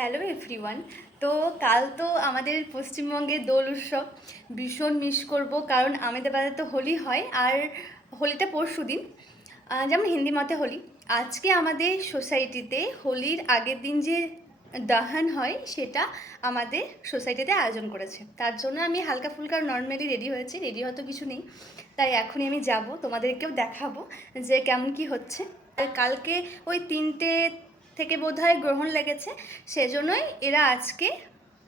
Hello everyone. তো কাল তো আমাদের পশ্চিমবঙ্গে দোল উৎসব ভীষণ মিস করব, কারণ আমাদের বাড়িতে তো হোলি হয় আর হোলিটা পরশু দিন, যেমন হিন্দি মতে হোলি। আজকে আমাদের সোসাইটিতে হোলির আগের দিন যে দাহন হয় সেটা আমাদের সোসাইটিতে আয়োজন করেছে। তার জন্য আমি হালকা ফুলকা নর্মালি রেডি হয়েছি, রেডি হয়তো কিছু নেই, তাই এখনই আমি যাব, তোমাদেরকেও দেখাবো যে কেমন কি হচ্ছে। কালকে ওই 3টে থেকে বোধহয় গ্রহণ লেগেছে, সেজন্যই এরা আজকে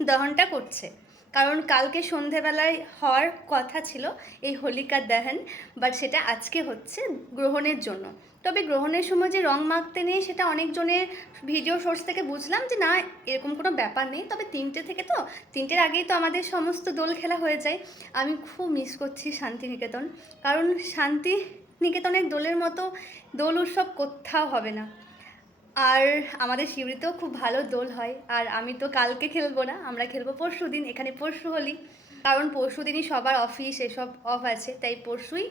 দহনটা করছে। কারণ কালকে সন্ধেবেলায় হওয়ার কথা ছিল এই হোলিকা দহন, বাট সেটা আজকে হচ্ছে গ্রহণের জন্য। তবে গ্রহণের সময় যে রং মাখতে নেই সেটা অনেকজনের ভিডিও সোর্স থেকে বুঝলাম যে না, এরকম কোনো ব্যাপার নেই। তবে 3টে থেকে তো 3টের আগেই তো আমাদের সমস্ত দোল খেলা হয়ে যায়। আমি খুব মিস করছি শান্তিনিকেতন, কারণ শান্তিনিকেতনের দোলের মতো দোল উৎসব কোথাও হবে না। আর আমাদের সিউড়িতেও খুব ভালো দোল হয়। আর আমি তো কালকে খেলবো না, আমরা খেলবো পরশু দিন। এখানে পরশু হোলি, কারণ পরশু দিনই সবার অফিস এসব অফ আছে, তাই পরশুই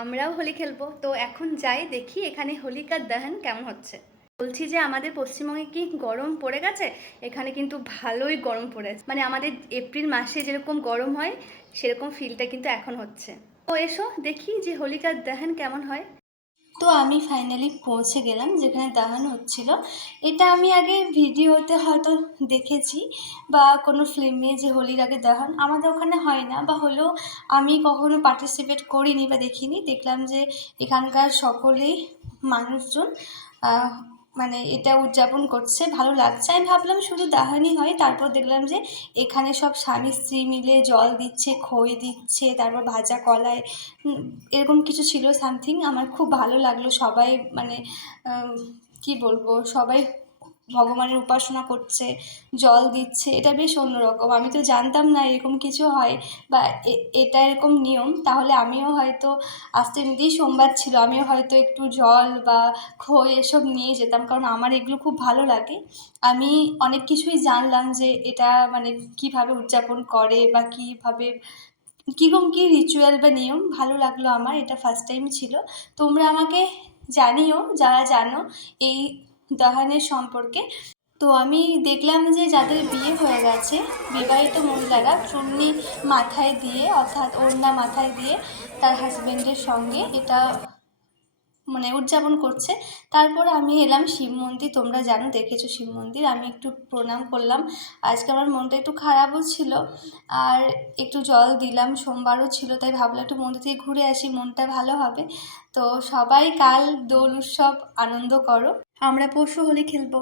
আমরাও হোলি খেলবো। তো এখন যাই দেখি এখানে হোলিকার দহন কেমন হচ্ছে। বলছি যে আমাদের পশ্চিমবঙ্গে কি গরম পড়ে গেছে? এখানে কিন্তু ভালোই গরম পড়েছে, মানে আমাদের এপ্রিল মাসে যেরকম গরম হয় সেরকম ফিলটা কিন্তু এখন হচ্ছে। তো এসো দেখি যে হোলিকার দহন কেমন হয়। তো আমি ফাইনালি পৌঁছে গেলাম যেখানে দাহন হচ্ছিল। এটা আমি আগে ভিডিওতে হয়তো দেখেছি বা কোনো ফিল্মে, যে হোলির আগে দাহন আমাদের ওখানে হয় না, বা হলেও আমি কখনো পার্টিসিপেট করিনি বা দেখিনি। দেখলাম যে এখানকার সকলেই মানুষজন মানে এটা উদযাপন করছে, ভালো লাগছে। আমি ভাবলাম শুধু দাহনই হয়, তারপর দেখলাম যে এখানে সব স্বামী স্ত্রী মিলে জল দিচ্ছে, খই দিচ্ছে, তারপর ভাজা কলাই, এরকম কিছু ছিল সামথিং। আমার খুব ভালো লাগলো। সবাই মানে কি বলবো, সবাই ভগবানের উপাসনা করছে, জল দিচ্ছে, এটা বেশ অন্যরকম। আমি তো জানতাম না এরকম কিছু হয় বা এটা এরকম নিয়ম। তাহলে আমিও হয়তো আসতে এমনিতেই সোমবার ছিল, আমিও হয়তো একটু জল বা খই এসব নিয়ে যেতাম, কারণ আমার এগুলো খুব ভালো লাগে। আমি অনেক কিছুই জানলাম যে এটা মানে কিভাবে উদযাপন করে বা কিভাবে কীরকম কী রিচুয়াল বা নিয়ম। ভালো লাগলো, আমার এটা ফার্স্ট টাইম ছিল। তোমরা আমাকে জানিও যারা জানো এই দাহনের সম্পর্কে। তো আমি দেখলাম যে যাদের বিয়ে হয়ে গেছে, বিবাহিত মহিলারা চুন্নি মাথায় দিয়ে, অর্থাৎ ওড়না মাথায় দিয়ে তার হাজবেন্ডের সঙ্গে এটা মানে উদযাপন করছে। তারপর আমি এলাম শিব মন্দির, তোমরা জানো দেখেছো শিব মন্দির। আমি একটু প্রণাম করলাম, আজকে আমার মনটা একটু খারাপও ছিল আর একটু জল দিলাম, সোমবারও ছিল, তাই ভাবলাম একটু মন্দির থেকে ঘুরে আসি, মনটা ভালো হবে। তো সবাই কাল দোল উৎসব আনন্দ করো, আমরা পরশু হোলি খেলবো।